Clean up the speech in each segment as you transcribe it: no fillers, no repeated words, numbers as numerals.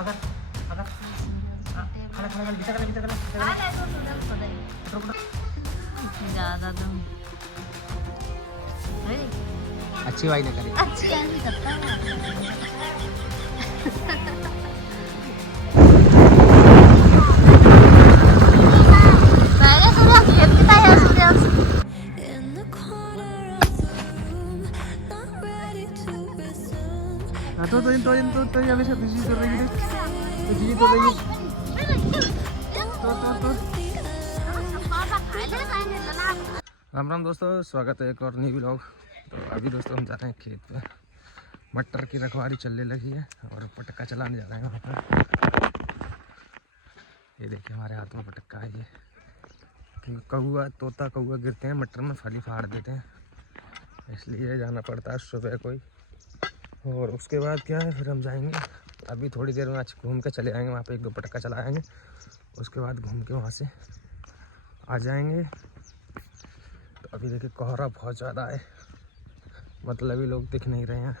अगर अगर खड़ा खड़ा भीतर कर भीतर कर ज़्यादा तुम अच्छी वाई ना करे अच्छी नहीं करता पहले सूर्य खेत कितना है सूर्य तो अभी से बिजी कर रही है तो जी तो रही राम राम दोस्तों, स्वागत है एक और न्यू व्लॉग। तो अभी दोस्तों हम जा रहे हैं खेत पे। मटर की रखवाली चलने लगी है और पटक्का चलाने जा रहे हैं वहाँ पर। ये देखिए हमारे हाथ में पटक्का है ये कि कौआ तोता कौआ गिरते हैं मटर में फली फाड़ देते हैं, इसलिए जाना पड़ता है सुबह कोई। और उसके बाद क्या है, फिर हम जाएंगे अभी थोड़ी देर में आज घूम के चले आएंगे, वहाँ पे एक दो पटक्का चलाएंगे। उसके बाद घूम के वहाँ से आ जाएंगे। तो अभी देखिए कोहरा बहुत ज़्यादा है, मतलब अभी लोग दिख नहीं रहे हैं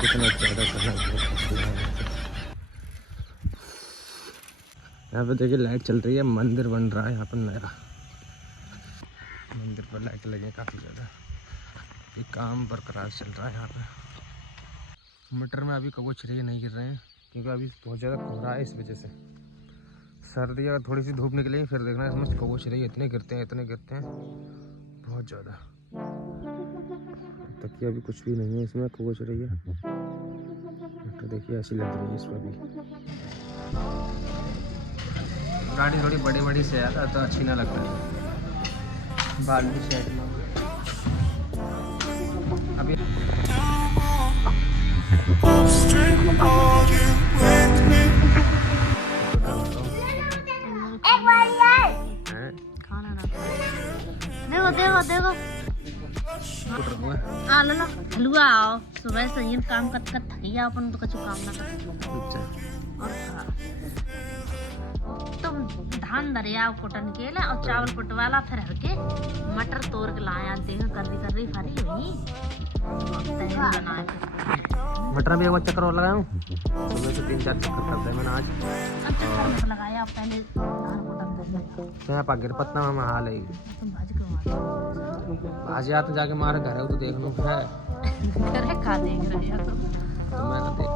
कितना ज़्यादा कोहरा। यहाँ पे देखिए लाइट चल रही है, मंदिर बन रहा है यहाँ पर नया। मंदिर पर लाइट लगी है काफ़ी ज़्यादा, ये काम बरकरार चल रहा है यहाँ पे। मटर में अभी कौवे चिड़िया नहीं गिर रहे हैं क्योंकि अभी बहुत ज़्यादा कोहरा है, इस वजह से। सर्दी अगर थोड़ी सी धूप निकलेगी फिर देखना इसमें कौवे चिड़िया इतने गिरते हैं बहुत ज़्यादा। तक अभी कुछ भी नहीं है इसमें कौवे चिड़िया। मटर देखिए ऐसी लग रही है इस पर भी। गाड़ी थोड़ी बड़ी बड़ी से आता तो अच्छी ना लग रही, बाल भी साइड में अभी। खाना ना देखो देखो हलवा आओ सुबह से ये काम कर थकी जाओ अपन तो कछु काम ना कर। तुम धान दरिया कुटन के ले और चावल कुटवाला फिर हर के मटर तोड़ के लाया देखो कर रही फरी हुई मटर भी एक चक्कर और लगाया हूँ, सुबह से 3-4 चक्कर करते हैं मैंने आज। चक्कर लगाया पहले धान कुटन पागिर पत्ता में हाल है तुम भाजी आज तो जाके मारे घर है तो देख लूँ है करे खा देख रहे हो तो मैं ना देख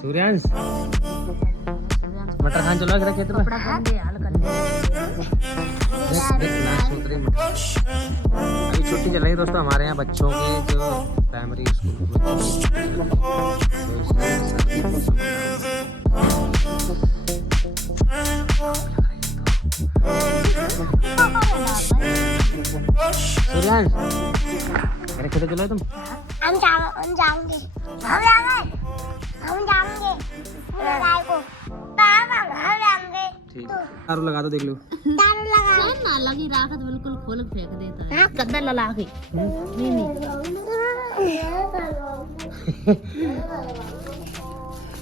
सूर्यांश मटर खान चलो अगर खेत में अभी छुट्टी चल रही है दोस्तों हमारे यहाँ बच्चों के, जो प्राइमरी स्कूल। सूर्यांश अरे खेत चलो तुम। हम जाएंगे दारू लगा दो देख लो। ना लगी राखत बिल्कुल खोल के फेंक देता है कद्दा लला के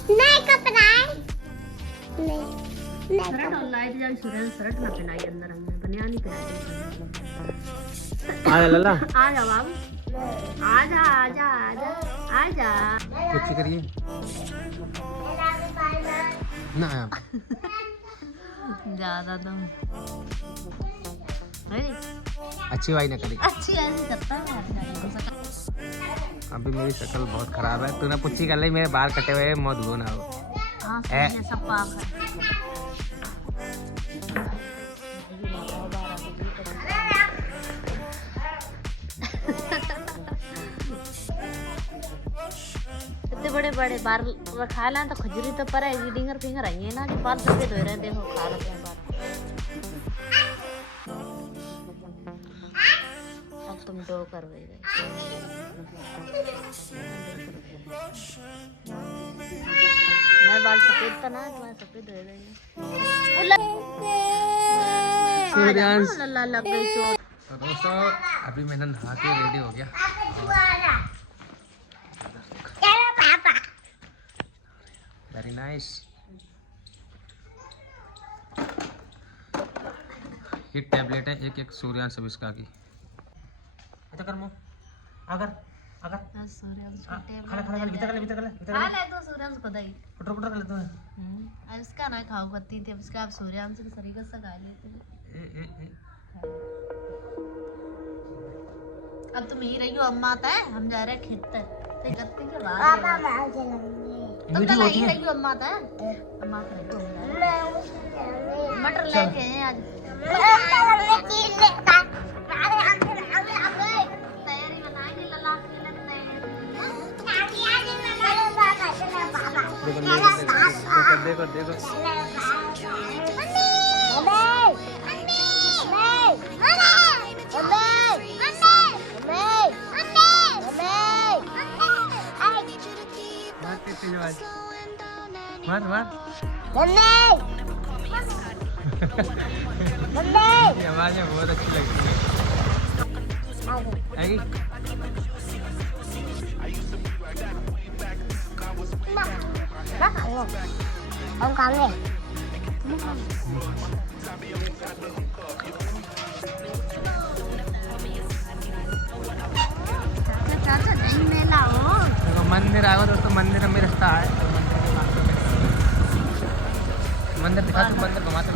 नहीं कपड़ा नहीं शर्ट और लाइट जाए सूरज शर्ट ना पहनाई अंदर हमने बनियानी पहनाई। आ लला आ जा बाबू आजा आजा आजा आजा कुछ करिए ना ज्यादा तुम अच्छी वाई ना करी। अच्छी ऐसी करता है अभी मेरी शक्ल बहुत खराब है, तूने पुच्छी कर ली, मेरे बाल कटे हुए मत धो ना हो। हाँ सब पाक है। इतने बड़े बड़े बाल रखा ला तो खजूरी तो पर है डिंगर फिंगर आई है ना जो बाल सफेद हो रहे देखो खा रहे हैं बाल। अब तुम डो कर गए मेरे बाल सफेद था ना तुम्हारे सफेद हो गए। सूर्यांश लग गई चोट। तो दोस्तों अभी मैंने नहा के रेडी हो गया। Very nice. ये टैबलेट है एक सूर्यांश सबिस्का की। अच्छा कर्मो अगर अगर सूर्यांश खड़ा खड़ा भीतर कर ले भीतर कर ले भीतर खा ले तो सूर्यांश को दही पुटर पुटर कर ले तू अब इसका ना खाओ करती थी, अब इसका आप सूर्यांश के तरीके से खा लेते हैं। अब तुम ही रही हो, अम्मा था हम जा रहे खेत पे तो गत्ते के बाद पापा मैं चलाऊंगी तुम तो लगी रही हो, अम्मा था अम्मा को रही हो। मटर लेके हैं आज तैयारी बनाएंगे लला के लिए देखो देखो मार मार ये आवाज़ें बहुत अच्छी लगती है आएगी ông cầm đi चाचा नहीं मेला हो देखो मंदिर आएगा दोस्तों, मंदिर में रास्ता है तो मंदिर दिखा तू, मंदिर घुमाते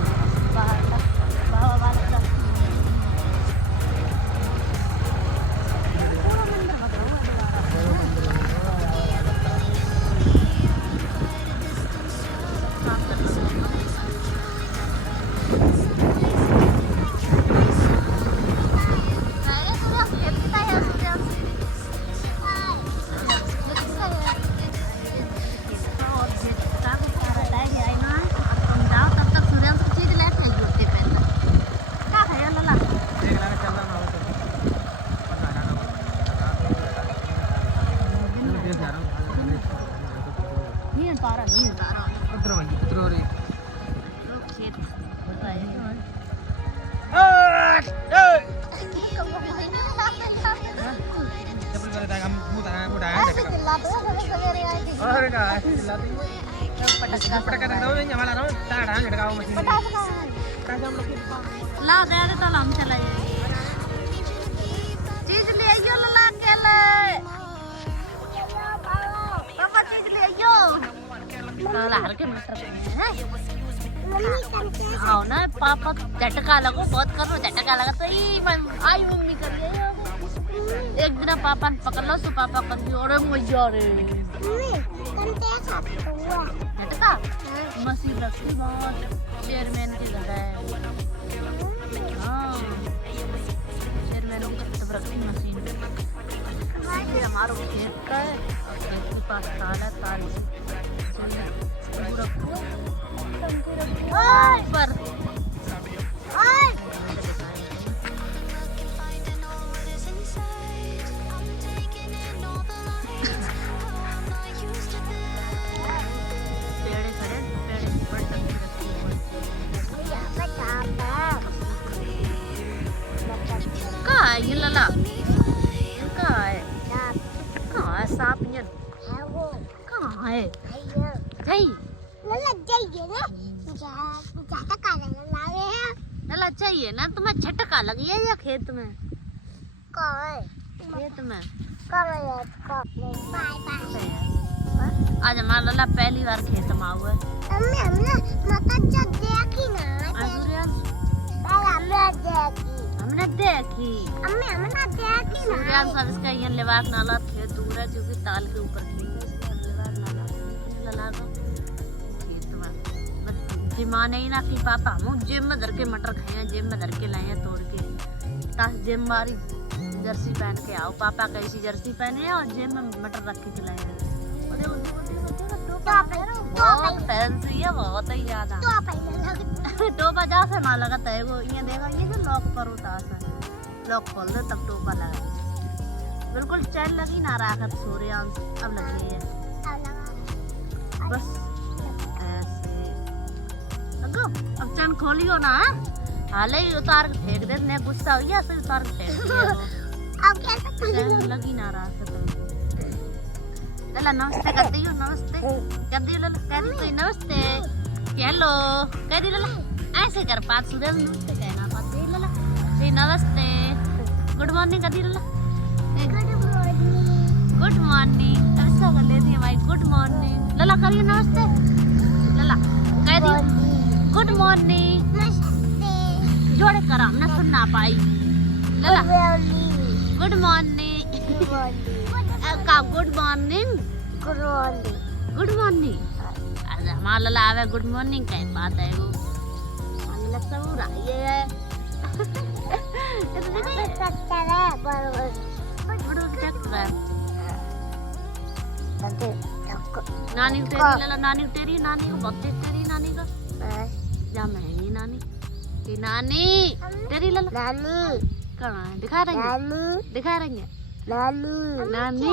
ला दे तो हम चला चीज ले आइयो ला के ले पापा चीज ले आइयो ला हर के मटर आओ ना पापा झटका लगो बहुत करो झटका लगा तो आई मम्मी कर एक दिन पापा ने पकड़ लो तो पापा कर दियो अरे मजा रे झटका मशीन रखी बहुत चेयरमैन के घर है चेयरमैन की तब रखी मशीन हमारे खेत का है खेत के पास ताल है ताल पर ये लला कहाँ है सांप ये कहाँ है नहीं लला चाहिए ना झटका लगे हैं लला चाहिए ना तुम्हें झटका लगी है या खेत में खेत में बाय बाय आज हमारा लला पहली बार खेत में हुआ है हमने मत देखी ना हमने देखी सूर्यांश अब इसका ये लेवाक नाला खेत दूर है क्योंकि ताल के ऊपर खेत लला को खेत में जिमा नहीं ना कि पापा हम जिम में धर के मटर खाए हैं जिम में धर के लाए हैं तोड़ के ताश जिम मारी जर्सी पहन के आओ पापा कैसी जर्सी पहने हैं और जिम में मटर रख के खिलाए हैं बहुत फैंसी है बहुत ही ज्यादा टोपा जा से ना लगता है वो ये देखा ये जो लॉक पर उतार है लॉक खोल दो तब टोपा लगा बिल्कुल चैन लगी ना राखत सूर्यांश अब लगी है बस ऐसे लगो अब चैन खोलियो ना हाले ही उतार के फेंक दे ने गुस्सा हो गया फिर उतार के फेंक दिया अब कैसे चैन लगी ना राखत लला नमस्ते कर दियो नमस्ते कर दियो लला कह दी कोई नमस्ते हेलो कह दी लला ऐसे कर पात सुधर नमस्ते कहना पात दे लला जी नमस्ते गुड मॉर्निंग कर दी लला गुड मॉर्निंग। ऐसा कर लेती है भाई, गुड मॉर्निंग। लला करिए नमस्ते। लला कह दी गुड मॉर्निंग। जोड़े कर हमने सुन ना पाई। लला गुड मॉर्निंग का गुड मॉर्निंग गुड मॉर्निंग। अरे हमारा लला आवे गुड मॉर्निंग कहीं बात है वो लला सब रही है। नानी तेरी लला नानी तेरी नानी को बहुत तेरी नानी का जा महंगी नानी की नानी तेरी लला नानी कहाँ है? दिखा रही है दिखा रही है नानी नानी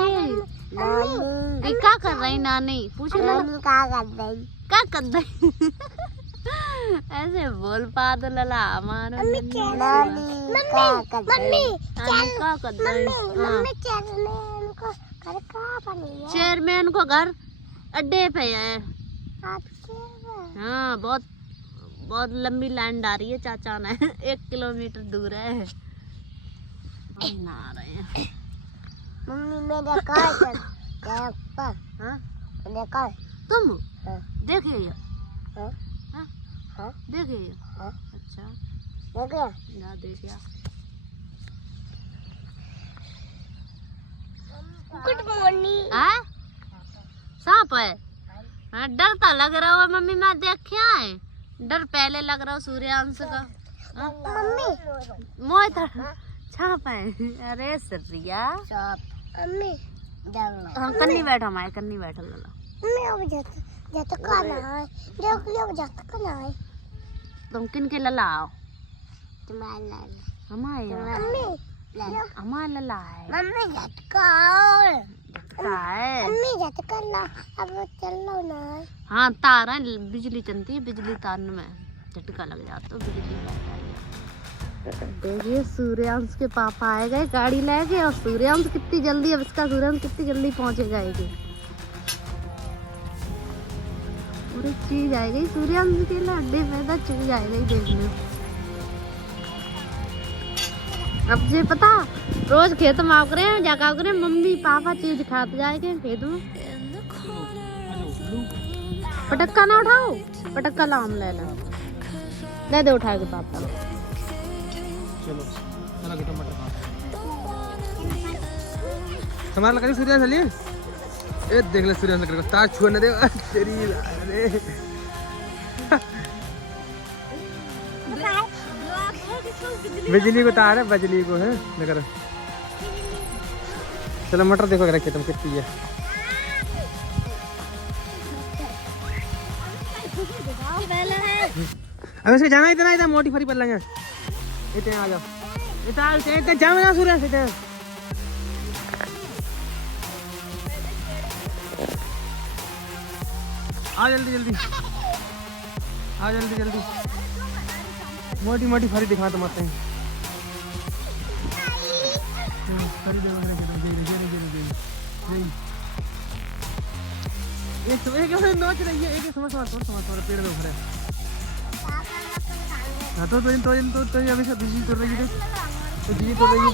नानी क्या कर रही नानी पूछे लला क्या कर रही क्या कर रही ऐसे बोल पा दो लला हमारा नानी क्या कर रही क्या कर रही चेयरमैन को घर अड्डे पे है। हाँ बहुत बहुत लंबी लाइन डाल रही है चाचा ने 1 किलोमीटर दूर है। ना रहे हैं मम्मी मेरे कार हाँ मेरे कार तुम हाँ। देखे ये हाँ। हाँ? हाँ। देखे ये हाँ। अच्छा देखिए ना देखिया। गुड मॉर्निंग हाँ सांप है। हाँ डरता लग रहा है मम्मी मैं देखिया है डर पहले लग रहा है सूर्यांश का। हाँ? मम्मी मोय तो छाप है। अरे सरिया मम्मी हाँ कन्नी बैठो माए कन्नी बैठो लला मम्मी अब जाता खाना है देख लियो जाता खाना है तुम किन के लला आओ तुम्हारा हमारे मम्मी हमारा लला है मम्मी झटका क्या है मम्मी झटका ना अब चल लो ना हाँ तार है बिजली चलती है बिजली तार में झटका लग जाता तो बिजली देखिए सूर्यांश के पापा आए गए गाड़ी लेके और सूर्यांश कितनी जल्दी अब इसका सूर्यांश कितनी जल्दी पहुंचेगा ये पूरी चीज आएगी सूर्यांश के लिए अड्डे पैदा चीज आएगी देखने। अब ये पता रोज खेत में आओ करे जाकर करे मम्मी पापा चीज खाते जाएंगे खेत में। पटक्का ना उठाओ पटक्का लाम ले दे उठा के पापा चलो चला के टमाटर खा हमारा लगा सूर्य चलिए ए देख ले सूर्य लगा तार छुआ न दे तेरी अरे बिजली को तार है बिजली को है लेकर चलो मटर देखो अगर खेत में कितनी है। अब इसके जाना इतना इतना मोटी फरी पर लेंगे इतने आ जाओ इतना जाओ ना सूर्य से आ जल्दी जल्दी आ जल्दी जल्दी मोटी मोटी फरी दिखा तो मत एक नोच रही है एक समझ पेड़ में उभरे हाँ तो अभी से बिजली तोड़ रही है तो बिजली तोड़ रही है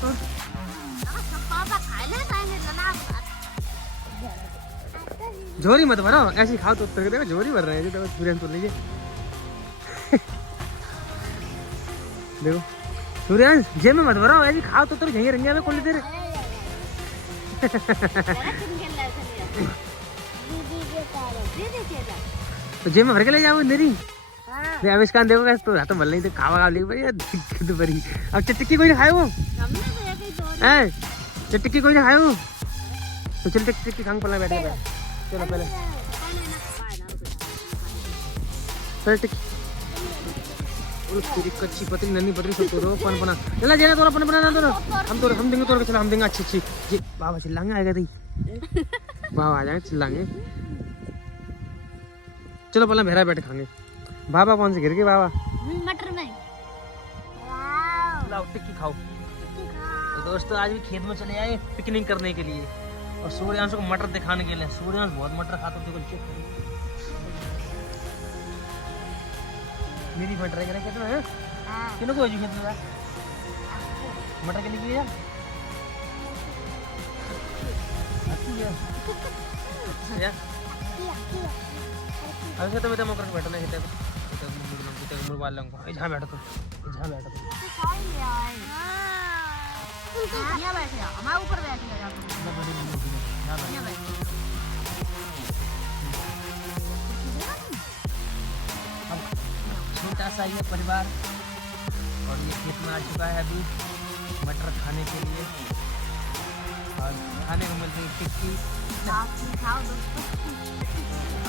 तो झोरी मत भरो ऐसी खाओ तो देखो झोरी भर रहे हैं तो सूर्य तोड़ लीजिए देखो सूर्यांश जेब में मत भरो ऐसी खाओ तो यहीं रंगे में खोल देते तो जेब में भर के ले जाओ मेरी अब इसका देखो कैसे तो हाथों भर नहीं तो खावा खा ली भैया तो भरी अब चटकी कोई नहीं खाए वो हैं चटकी कोई नहीं खाए वो तो चल चटकी खांग पला बैठे चलो पहले तेरी कच्ची पतली नन्ही पतली सब तोड़ो पन बना चला जेना तोड़ा पन बनाना तोड़ा हम देंगे तोड़ के चलो हम देंगे अच्छी अच्छी जी बाबा चिल्लाएंगे आएगा ती बाबा आ जाएंगे चिल्लाएंगे चलो पहले मेरा बैठ खाएंगे बाबा कौन से गिर गए बाबा मटर में लाओ टिक्की खाओ तो दोस्तों आज भी खेत में चले आए पिकनिक करने के लिए और सूर्यांश को मटर दिखाने के लिए सूर्यांश बहुत मटर खाता है देखो मेरी मटर है कितना है किलो को खेत में मटर के लिए या किया अब से तो मैं तो मकर बैठना है तो मुड़ वाला को जहां बैठो तो जहां बैठो तो यहाँ बैठ जा, हमारे ऊपर बैठ जा यहाँ बैठ। छोटा सा ये परिवार और ये खेत में आ चुका है अभी मटर खाने के लिए और खाने को मिलती है टिक्की। आप खाओ दोस्तों।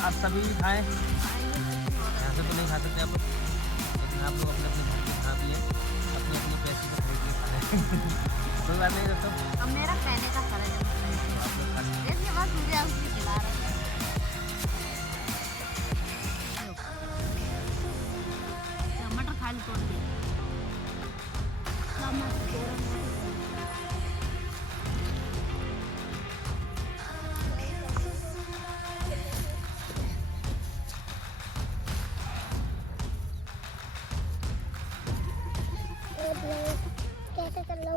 आप सभी खाएं, यहाँ से तो नहीं खा सकते आप लोग, लेकिन आप लोग अपने अपने घर में खा भी है, अपने अपने पैसे से खरीद के खा रहे हैं। कोई बात नहीं दोस्तों, अब मेरा कहने का फर्ज है, आप लोग खा लें। इसके बाद मुझे उसकी खिला रहे हैं। मटर खा ली तोड़ दी। कैसे कर लो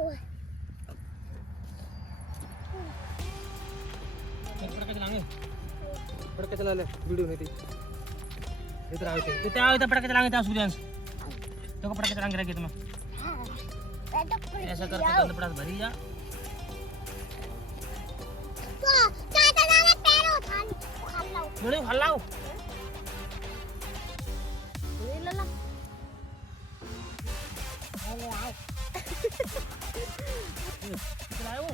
पटाखे चला ले, वीडियो नहीं थी इधर आओ इधर आओ, इधर पटाखे चलाएंगे था सूर्यांश, देखो पटाखे चलाएंगे रखे तुम्हें ऐसा करके गंद पटाख भरी जा। वीडियो खा लाओ चलाओ।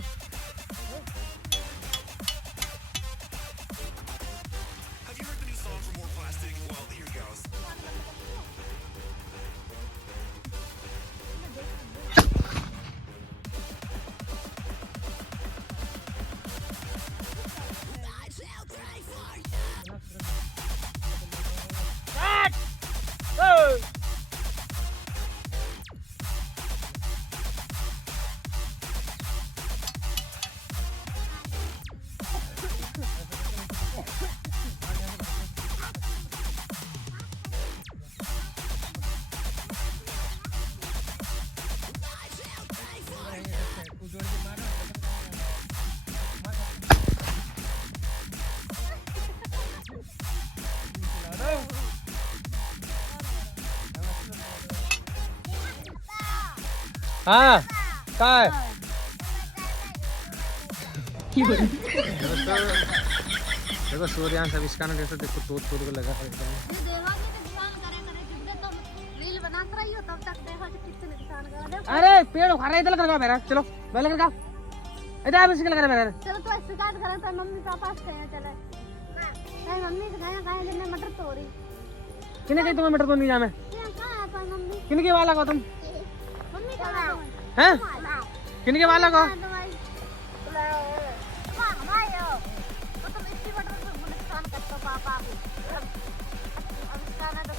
हाँ कहाँ है? देखो सूर्यांश अब इसका ना कैसे देखो तोड़ तोड़ के लगा है एकदम। अरे पेड़ उखाड़ रहा है, इधर लगा मेरा, चलो पहले लगा इधर आप इसके लगा मेरा। चलो तो शिकायत करें तो मम्मी पापा से चले नहीं मम्मी से खाया खाया जिन्हें मटर तोड़ी किने कही तुम्हें मटर तो नहीं जामे मम्मी किन के वाला को तुम मम्मी का हैं किन के वाला को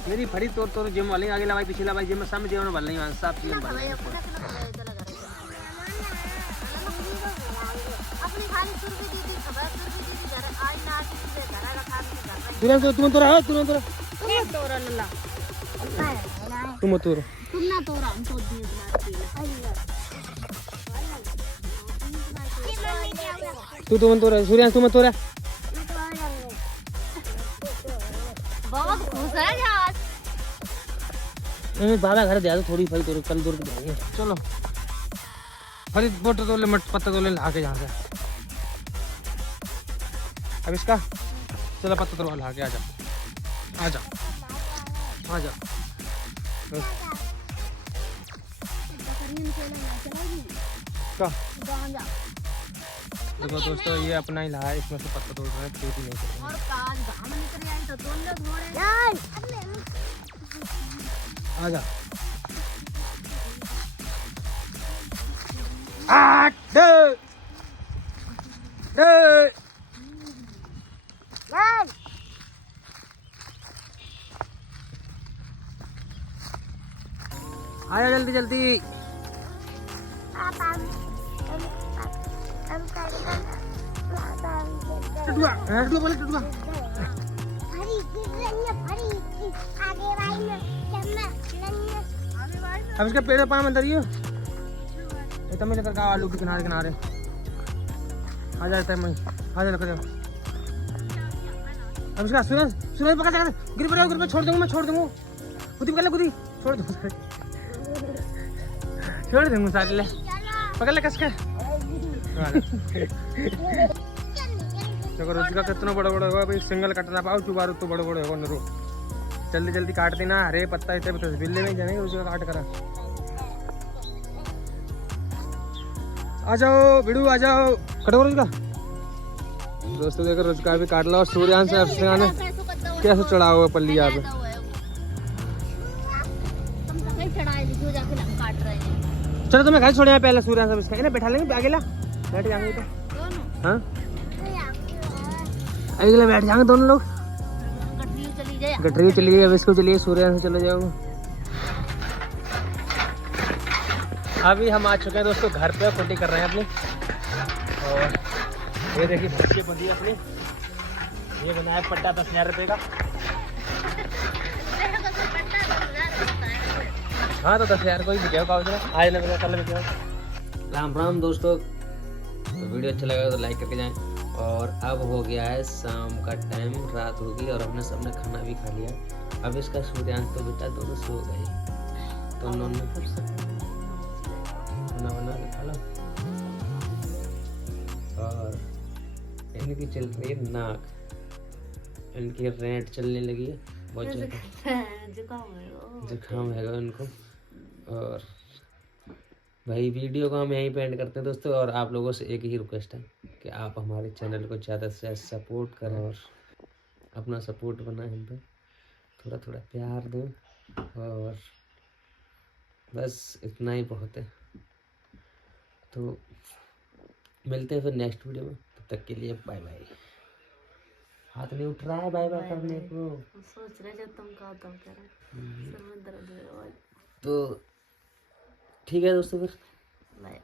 मेरी फड़ी तोड़ तोड़ जिम वाली आगे लवाई पीछे लवाई जिम में सामने जीवन बल नहीं सब चीज बल नहीं तुरंत तुम तो रहो तुरंत तुम तो तुम ना तोड़ा हम तो दिए तू तुम तो सूर्यांश तुम तो बहुत खुश है आज नहीं बाबा घर जा थोड़ी फल तोड़ कल तोड़ के जाएंगे। चलो फरी बोट तोले मट पत्ता तोले ला के यहाँ से अब इसका चलो पत्ता तोड़ ला के आजा आजा आजा क्या देखो दोस्तों ये अपना ही लहा है, इसमें से पत्ता तोड़ रहे हैं, खेती नहीं कर और काज घाम निकल आई तो तुम लोग थोड़े आजा आठ दे आया जल्दी जल्दी टुटुआ टुटुआ बोले टुटुआ अब इसका पेड़ पाम अंदर ही हो एकदम लेकर का आलू के किनारे किनारे आ जाता है मैं आ जा कर अब इसका सूरज सूरज पकड़ गिर पर छोड़ दूंगा मैं छोड़ दूंगा खुद पकड़ ले खुद ही छोड़ दूंगा छोड़ दूंगा सारे ले पकड़ ले कस के देखो रोज का कितना बड़ा बड़ा होगा भाई सिंगल कटना पाओ चुबारू तो बड़े बड़े होगा नरो जल्दी जल्दी काट देना हरे पत्ता इतने बिल्ले में जाने रोज का काट करा आ जाओ बिड़ू आ जाओ कटो रोज का दोस्तों देखो रोज का भी काट लो सूर्यांश से अफसान कैसे चढ़ा हुआ पल्ली यहाँ पे चलो तुम्हें घर छोड़े पहले सूर्यांश अब इसका बैठा लेंगे अकेला बैठ जाएंगे तो हाँ अकेला बैठ जाएंगे दोनों लोग गठरी चली गई अब इसको चलिए सूर्यांश चले जाओ अभी हम आ चुके हैं दोस्तों घर पे खुटी कर रहे हैं अपनी और ये देखिए बच्चे बंधी अपनी ये बनाया पट्टा 10,000 रुपये का हाँ तो 10,000 को ही बिके हो आज ना कल बिके हो। राम राम दोस्तों तो वीडियो अच्छा लगा तो लाइक करके जाएं और अब हो गया है शाम का टाइम रात होगी और हमने सबने खाना भी खा लिया। अब इसका सूर्यांश तो बेटा दोनों सो गए तो उन्होंने फिर खाना बना के खा लो और इनकी चल रही है नाक इनकी रेंट चलने लगी है बहुत जुकाम है उनको। और भाई वीडियो को हम यहीं पे एंड करते हैं दोस्तों और आप लोगों से एक ही रिक्वेस्ट है कि आप हमारे चैनल को ज़्यादा से ज़्यादा सपोर्ट करें और अपना सपोर्ट बनाएं हम पे थोड़ा थोड़ा प्यार दें और बस इतना ही बहुत है। तो मिलते हैं फिर नेक्स्ट वीडियो में तब तक के लिए बाय बाय। हाथ नहीं उठ रहा है बाय बाय करने को सोच रहे जब तुम कहा तब करें तो ठीक है दोस्तों फिर बाय।